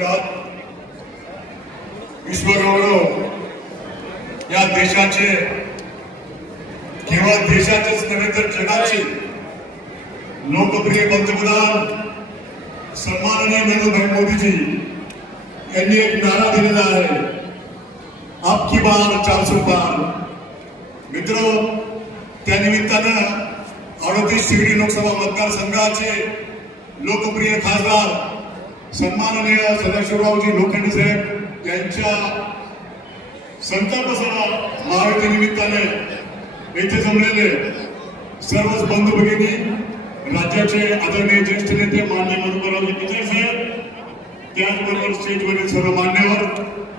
धन्यवाद विश्वगौरव या देशाचे, केवळ देशाचेच नव्हे तर जगाचे लोकप्रिय पंतप्रधान, सन्माननीय नरेंद्रभाई मोदीजी यांनी एक नारा दिलेला आहे. आपकी बार चारशे पार मित्र, त्या निमित्तानं अडतीस शिर्डी लोकसभा मतदारसंघाचे लोकप्रिय खासदार सन्माननीय सदाशिवरावजी लोखंडे साहेब यांच्या संताप सभा महायुती निमित्ताने येथे जमलेले सर्वच बंधू भगिनी राज्याचे आदरणीय ज्येष्ठ नेते मान्य मधुकररावजी पिचड साहेब त्याचबरोबर स्टेजवरील सर्व मान्यवर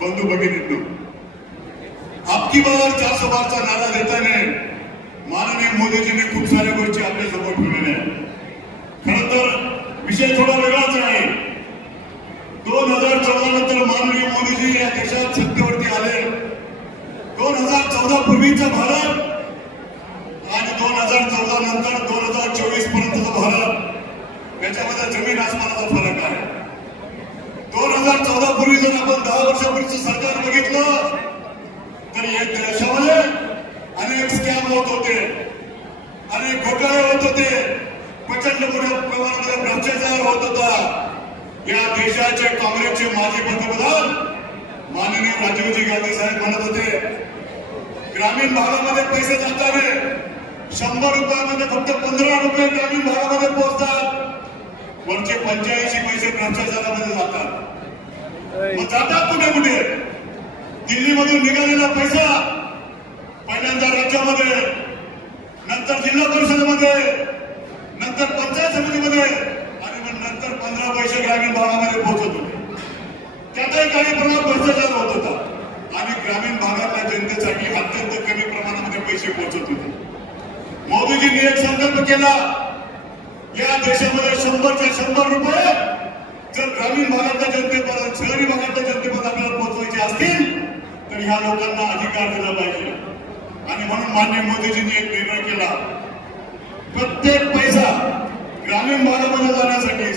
बंधू भगिनींनो. आपकी बार चारशे बारचा नारा देताना माननीय मोदीजींनी खूप साऱ्या गोष्टी आपल्यासमोर ठेवलेल्या आहेत. खर तर विषय थोडा वेगळा आहे दोन हजार चौदा नंतर मोदी या देशात सत्तेवरती आले. दोन हजार चौदा पूर्वीचा भारत आणि दोन हजार चौदा नंतर दोन हजार चोवीस पर्यंतचा भारत. याच्यामध्ये जमीन आसमानाचा फरक आहे. दोन हजार चौदा पूर्वी जर आपण दहा वर्षापूर्वीचं सरकार बघितलं तर या देशामध्ये अनेक स्कॅम होत होते. अनेक घोटाळे होत होते. प्रचंड मोठ्या प्रमाणामध्ये भ्रष्टाचार होत होता. या देशाचे काँग्रेसचे माजी पंतप्रधान माननीय राजीवजी गांधी साहेब म्हणत होते ग्रामीण भागामध्ये पैसे जातावे. शंभर रुपयामध्ये फक्त पंधरा रुपये ग्रामीण भागामध्ये पोहोचतात. वरचे पंच्याऐंशी पैसे भ्रष्टाचारामध्ये जातात. मग जातात कुठे कुठे? दिल्लीमधून निघालेला पैसा पहिल्यांदा राज्यामध्ये नंतर जिल्हा परिषदेमध्ये नंतर पंचायत समितीमध्ये आणि मग नंतर पंधरा पैसे ग्रामीण भागामध्ये पोहोचत होते त्यातही काही प्रमाणात भ्रष्टाचार होत होता. आणि ग्रामीण भागातल्या जनतेसाठी अत्यंत कमी प्रमाणामध्ये पैसे पोहोचत होते. मोदीजींनी एक संकल्प केला. या देशामध्ये शंभरचे शंभर रुपये जर ग्रामीण भागातल्या जनतेपर्यंत शहरी भागातल्या जनतेपर्यंत आपल्याला पोहोचवायचे असतील तर ह्या लोकांना अधिकार दिला पाहिजे. आणि म्हणून मान्य मोदीजींनी एक निर्णय केला. प्रत्येक पैसा ग्रामीण भागामध्ये जाण्यासाठी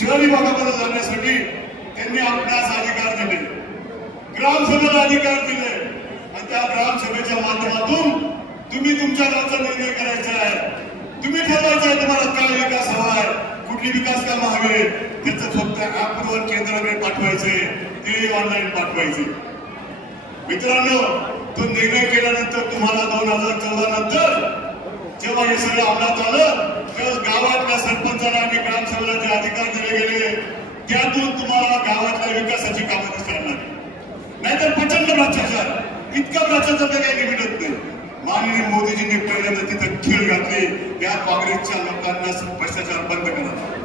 शहरी भागामध्ये जाण्यासाठी त्यांनी आपल्यास अधिकार दिले ग्रामसभेला अधिकार दिले. आणि त्या ग्रामसभेच्या माध्यमातून तुम्ही तुमच्या गावचा निर्णय करायचा आहे. तुम्ही ठरवायचं आहे तुम्हाला काय विकास हवा आहे कुठली विकास काम हवे त्याचं फक्त ऍपवर केंद्राकडे पाठवायचे ते ऑनलाईन पाठवायचे मित्रांनो तो निर्णय केल्यानंतर तुम्हाला दोन हजार चौदा नंतर जेव्हा हे सगळं अंमलात आलं तेव्हा गावातल्या सरपंचाला आणि ग्रामसभेला जे अधिकार दिले गेले त्यातून तुम्हाला गावातल्या विकासाची कामं दिसायला लागली. नाहीतर प्रचंड भ्रष्टाचार. इतका भ्रष्टाचार तर काही होत नाही. माननीय मोदीजींनी पहिल्यांदा तिथं खीळ घातली. या काँग्रेसच्या लोकांना भ्रष्टाचार बंद करा.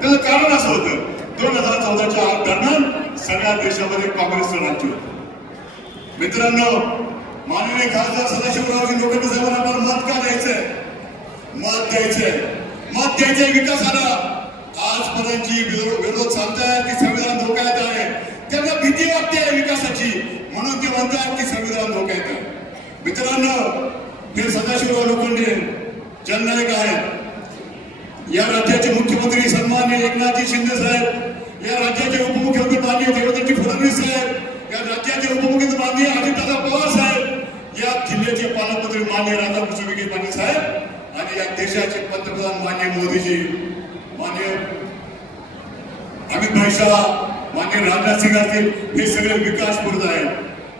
त्याचं कारण असं होतं. दोन हजार चौदाच्या दरम्यान सगळ्या देशामध्ये काँग्रेसचं राज्य होतं. मित्रांनो माननीय खासदार सदाशिवरावजी लोखंडे साहेबांना आपण मत का द्यायचंय? मत द्यायचंय. मत द्यायचंय विकासाला. आजपर्यंत जी विरोध सांगतायत की संविधान धोक्यात आहे. त्यांना भीती वाटते विकासाची. म्हणून ते म्हणतात की संविधान धोक्यात आहे. मित्रांनो हे सदाशिवराव लोखंडे जननायक आहेत. या राज्याचे मुख्यमंत्री सन्मान्य एकनाथजी शिंदे साहेब या राज्याचे उपमुख्यमंत्री माननीय देवेंद्रजी फडणवीस साहेब या राज्याचे उपमुख्यमंत्री माननीय अजितदादा पवार साहेब या जिल्ह्याचे पालकमंत्री माननीय राधाकृष्ण विखे पाटील साहेब आणि या देशाचे पंतप्रधान माननीय मोदीजी. माननीय अमित भाई शाह मान्य राजनाथ सिंग असतील हे सगळे विकास पूर्ण आहेत.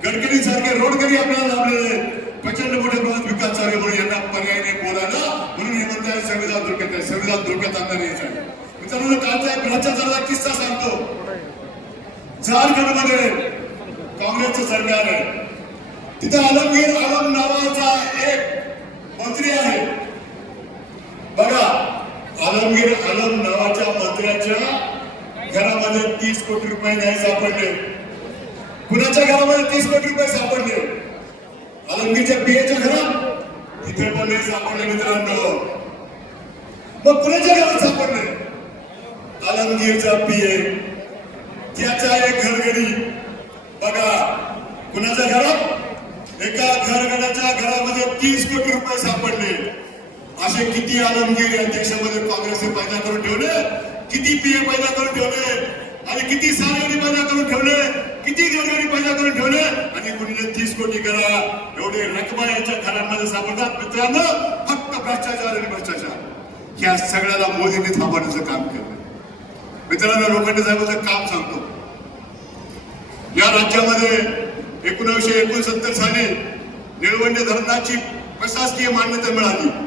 गडकरी सारखे रोडकरी आपल्याला लाभलेले आहेत. प्रचंड मोठ्या प्रमाणात विकास चालू म्हणून यांना पर्याय नाही बोलायला. म्हणून हे म्हणतात संविधान धोक्यात आहे संविधान धोक्यात आणणार यायचं आहे मित्रांनो कालचा एक भ्रष्टाचाराचा किस्सा सांगतो. झारखंडमध्ये काँग्रेसचं सरकार आहे. तिथे आलमगीर आलम नावाचा एक मंत्री आहे. बघा आलमगीर आलम नावाच्या मंत्र्याच्या घरामध्ये तीस कोटी रुपये नाही सापडले. कुणाच्या घरामध्ये तीस कोटी रुपये सापडले? आलमगीरच्या पियाच्या घरात? तिथे पण नाही सापडले मित्रांनो. मग कुणाच्या घरात सापडले? आलमगीरचा पिये त्याचा एक घरगडी. बघा कुणाच्या घरात? एका घरगडाच्या घरामध्ये तीस कोटी रुपये सापडले. असे किती आलमगीर या देशामध्ये काँग्रेसने पैदा करून ठेवले? किती पीए पैदा करून ठेवले? आणि किती सालगडी पैदा करून ठेवले? किती गडगडी पैदा करून ठेवले? आणि कुणीने तीस कोटी करा एवढे रकमा याच्या घरांमध्ये सापडतात? मित्रांनो फक्त भ्रष्टाचार आणि भ्रष्टाचार. ह्या सगळ्याला मोदींनी थांबवण्याचं काम केलं. मित्रांनो लोकांनी साहेबांचं काम सांगतो. या राज्यामध्ये एकोणीसशे एकोणसत्तर साली निळवंडे धरणाची प्रशासकीय मान्यता मिळाली.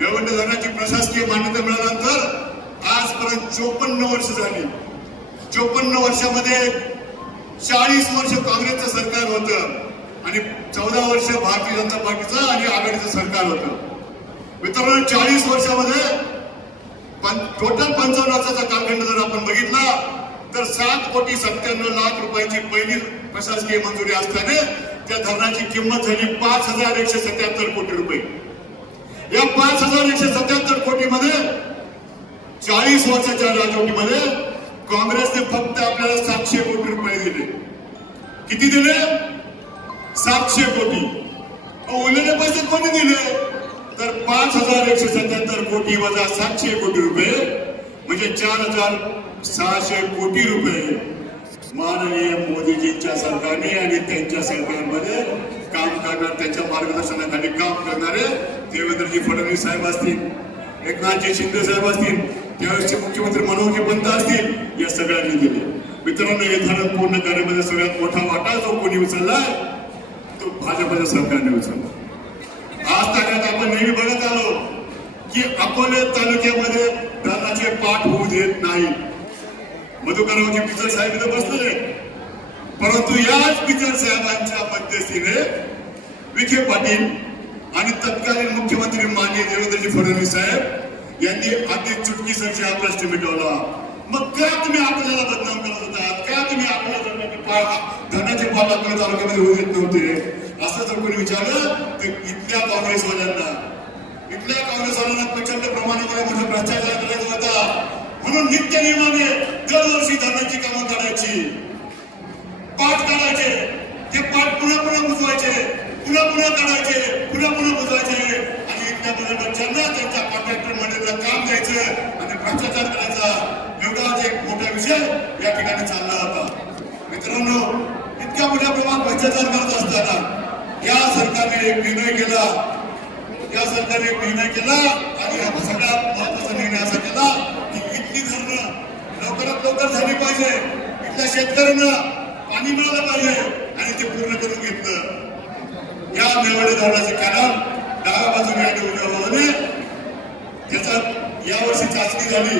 निळवंडे धरणाची प्रशासकीय मान्यता मिळाल्यानंतर आजपर्यंत चोपन्न वर्ष झाली. चोपन्न वर्षामध्ये चाळीस वर्ष काँग्रेसचं सरकार होतं आणि चौदा वर्ष भारतीय जनता पार्टीचं आणि आघाडीचं सरकार होतं. मित्रांनो चाळीस वर्षामध्ये टोटल पंचावन्न वर्षाचा कालखंड जर आपण बघितला तर सात कोटी सत्त्याण्णव लाख रुपयाची पहिली प्रशासकीय मंजुरी असताना त्या धरणाची किंमत झाली पाच हजार एकशे सत्याहत्तर कोटी रुपये. या पाच हजार एकशे सत्याहत्तर कोटी मध्ये चाळीस वर्षाच्या राजवटीमध्ये काँग्रेसने फक्त आपल्याला सातशे कोटी रुपये दिले. किती दिले? सातशे कोटी. उरलेले पैसे कोणी दिले? तर पाच हजार एकशे सत्याहत्तर कोटी वजा सातशे कोटी रुपये म्हणजे चार हजार सहाशे कोटी रुपये. माननीय मोदीजींच्या सरकारने आणि त्यांच्या सरकारमध्ये काम करणार त्यांच्या मार्गदर्शनाखाली काम करणारे देवेंद्रजी फडणवीस साहेब असतील एकनाथजी शिंदे साहेब असतील त्यावेळेसचे मुख्यमंत्री मनोहरजी पंत असतील या सगळ्यांनी दिले. मित्रांनो हे धरण पूर्ण करण्यामध्ये सगळ्यात मोठा वाटा जो कोणी उचलला तो भाजपच्या सरकारने उचलला. आज त्याच्यात आपण नेहमी बघत आलो की अकोले तालुक्यामध्ये धरणाचे पाठ होऊ देत नाही. मधुकरावजी पिचर साहेब इथं बसलेले परंतु याच पिचर साहेबांच्या मध्यस्थीने विखे पाटील आणि तत्कालीन मुख्यमंत्री माननीय देवेंद्रजी फडणवीस साहेब यांनी अगदी चुटकीसाठी हा प्रश्न मिटवला. मग का तुम्ही आपल्याला बदनाम करत होता? का तुम्ही आपल्या धरणाचे पाठ धरणाचे तालुक्यामध्ये होऊ येत नव्हते? असं जर कोणी विचारलं तर इथल्या काँग्रेसवाल्यांना. इथल्या काँग्रेसवाल्यांना प्रचंड प्रमाणामध्ये मोठा भ्रष्टाचार करायचा होता. म्हणून नित्य नियमाने दरवर्षी धरणाची कामं करायची. पाठ काढायचे. ते पाठ पुन्हा पुन्हा बुजवायचे. पुन्हा पुन्हा करायचे पुन्हा पुन्हा बुजायचे. आणि इथल्या बरोबरच्यांना त्यांच्या कॉन्ट्रॅक्टर मंडळीला काम द्यायचं आणि भ्रष्टाचार करायचा एवढाच एक मोठा विषय या ठिकाणी चालला होता. मित्रांनो इतक्या मोठ्या प्रमाणात भ्रष्टाचार करत असताना या सरकारने एक निर्णय केला. या सरकारने एक निर्णय केला आणि हा सगळ्यात महत्त्वाचा निर्णय असा केला की इथली धरणं लवकरात लवकर झाली पाहिजे. इथल्या शेतकऱ्यांना पाणी मिळालं पाहिजे आणि ते पूर्ण करून घेतलं. या मेवाडे धरणाचे कॅनल डाव्या बाजूने आणि उभ्या बाजूने त्याचा यावर्षी चाचणी झाली.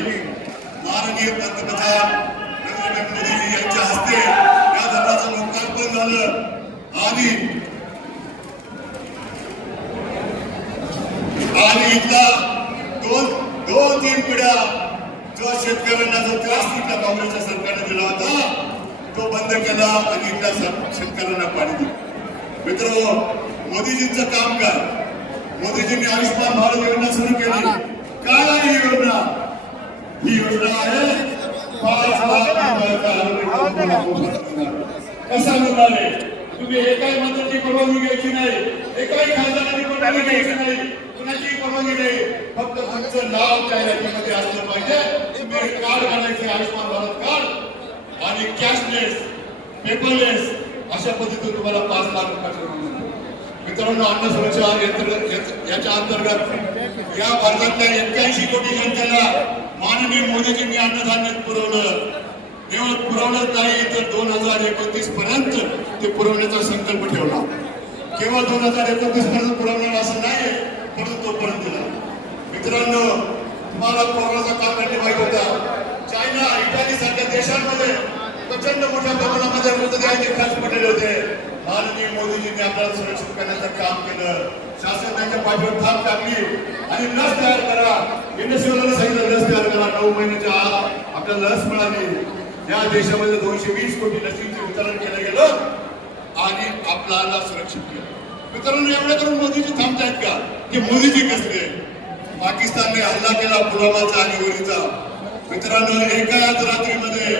माननीय पंतप्रधान नरेंद्र मोदीजी यांच्या हस्ते या धरणाचं लोकार्पण झालं. आणि आणि इथला दोन दोन तीन पिढ्या जो शेतकऱ्यांना जो त्रास इथल्या काँग्रेसच्या सरकारने दिला होता तो बंद केला आणि इथल्या शेतकऱ्यांना पाणी दिलं. मित्र मोदीजींचं काम काय मोदीजींनी आयुष्यमान भारत योजना सुरू केली. काय आहे ही योजना? ही योजना आहे पाच लाख. कसा मिळाले तुम्ही एकाही मंत्र्याची परवानगी घ्यायची नाही. एकाही खासदाराची परवानगी घ्यायची नाही. कुणाची परवानगी नाही. फक्त तुमचं नाव त्या यादीमध्ये असलं पाहिजे. तुम्ही कार्ड काढायचे आयुष्यमान भारत कार्ड. आणि कॅशलेस पेपरलेस अशा पद्धतीने तुम्हाला पाच लाख रुपयाचं. मित्रांनो अन्न सुरक्षा याच्या अंतर्गत या भारतातल्या एक्क्याऐंशी कोटी जनतेला माननीय मोदीजींनी अन्नधान्य पुरवलं. केवळ पुरवलंच नाही तर दोन हजार एकोणतीस पर्यंत ते पुरवण्याचा संकल्प ठेवला. केवळ दोन हजार एकोणतीस पर्यंत पुरवणार असं नाही परंतु तोपर्यंत दिला मित्रांनो तुम्हाला कोरोनाचा काळ घडले माहीत होता. चायना इटाली सारख्या देशांमध्ये प्रचंड मोठ्या प्रमाणामध्ये मृतदेहाचे खर्च पडलेले होते. माननीय मोदीजींनी आपल्याला सुरक्षित करण्याचं काम केलं. शासन त्यांच्या पाठीवर थाप टाकली आणि लस तयार करा. इंडस्ट्रीवाल्याला सांगितलं लस तयार करा. नऊ महिन्याच्या आत आपल्याला लस मिळाली. या देशामध्ये दोनशे वीस कोटी लसींचे वितरण केलं गेलं आणि आपल्याला सुरक्षित केलं. मित्रांनो एवढे करून मोदीजी थांबतायत का? की मोदीजी कसले? पाकिस्तानने हल्ला केला पुलवामाचा आणि उरीचा मित्रांनो एकाच रात्रीमध्ये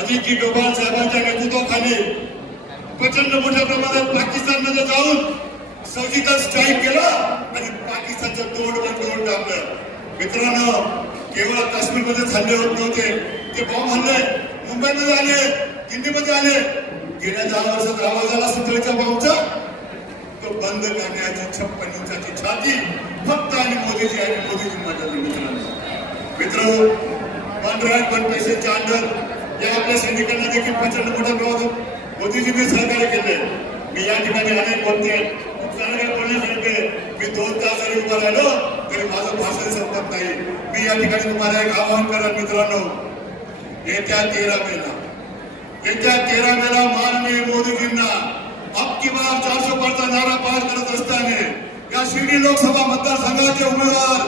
अजितजी डोभाल साहेबांच्या नेतृत्वाखाली प्रचंड मोठ्या प्रमाणात पाकिस्तानमध्ये जाऊन सर्जिकल स्ट्राईक केला आणि पाकिस्तानचं तोड बंद टाकलं. मित्रांनो केवळ काश्मीरमध्ये हल्ले होत नव्हते. ते बॉम्ब हल्ले मुंबईमध्ये आले. दिल्लीमध्ये आले. गेल्या दहा वर्षात आवाज आला सुतळीच्या बॉम्बचा तो बंद करण्याची छप्पन इंचाची छाती फक्त आणि मोदीजी आणि मोदीजी माझ्या मित्रांनो. मित्र वन रॅड वन पैशाच्या अंडर या आपल्या सैनिकांना देखील प्रचंड मोठा प्रभाव मोदीजींनी सहकार्य केले मी या ठिकाणी अनेक बोलते चांगले बोलण्यासारखे मी दोन तास जरी उभा राहिलो तरी माझं भाषण संपत नाही. मी या ठिकाणी तुम्हाला एक आवाहन करा मित्रांनो येत्या तेरा मेला. येत्या तेरा मेला माननीय मोदीजींना अब की बार चारशे पाचचा नारा पार करत असताना या शिर्डी लोकसभा मतदारसंघाचे उमेदवार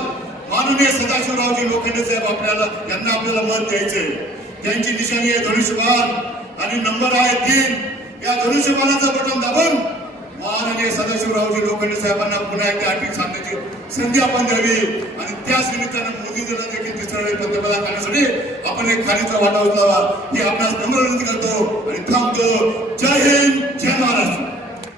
माननीय सदाशिवरावजी लोखंडे साहेब आपल्याला यांना आपल्याला मत द्यायचे त्यांची निशाणी आहे धनुष्यबाण. आणि नंबर आहे तीन. या धनुष्यबाणाचं बटन दाबून माननीय सदाशिवरावजी लोखंडे साहेबांना पुन्हा एकदा आठवण सांगण्याची संधी आपण द्यावी. आणि त्याच निमित्तानं मोदीजींना देखील तिसऱ्या वेळी पंतप्रधान करण्यासाठी आपण एक खालीचा वाटा उचलावा. हे आपणास नम्र विनंती करतो आणि थांबतो. जय हिंद जय महाराष्ट्र.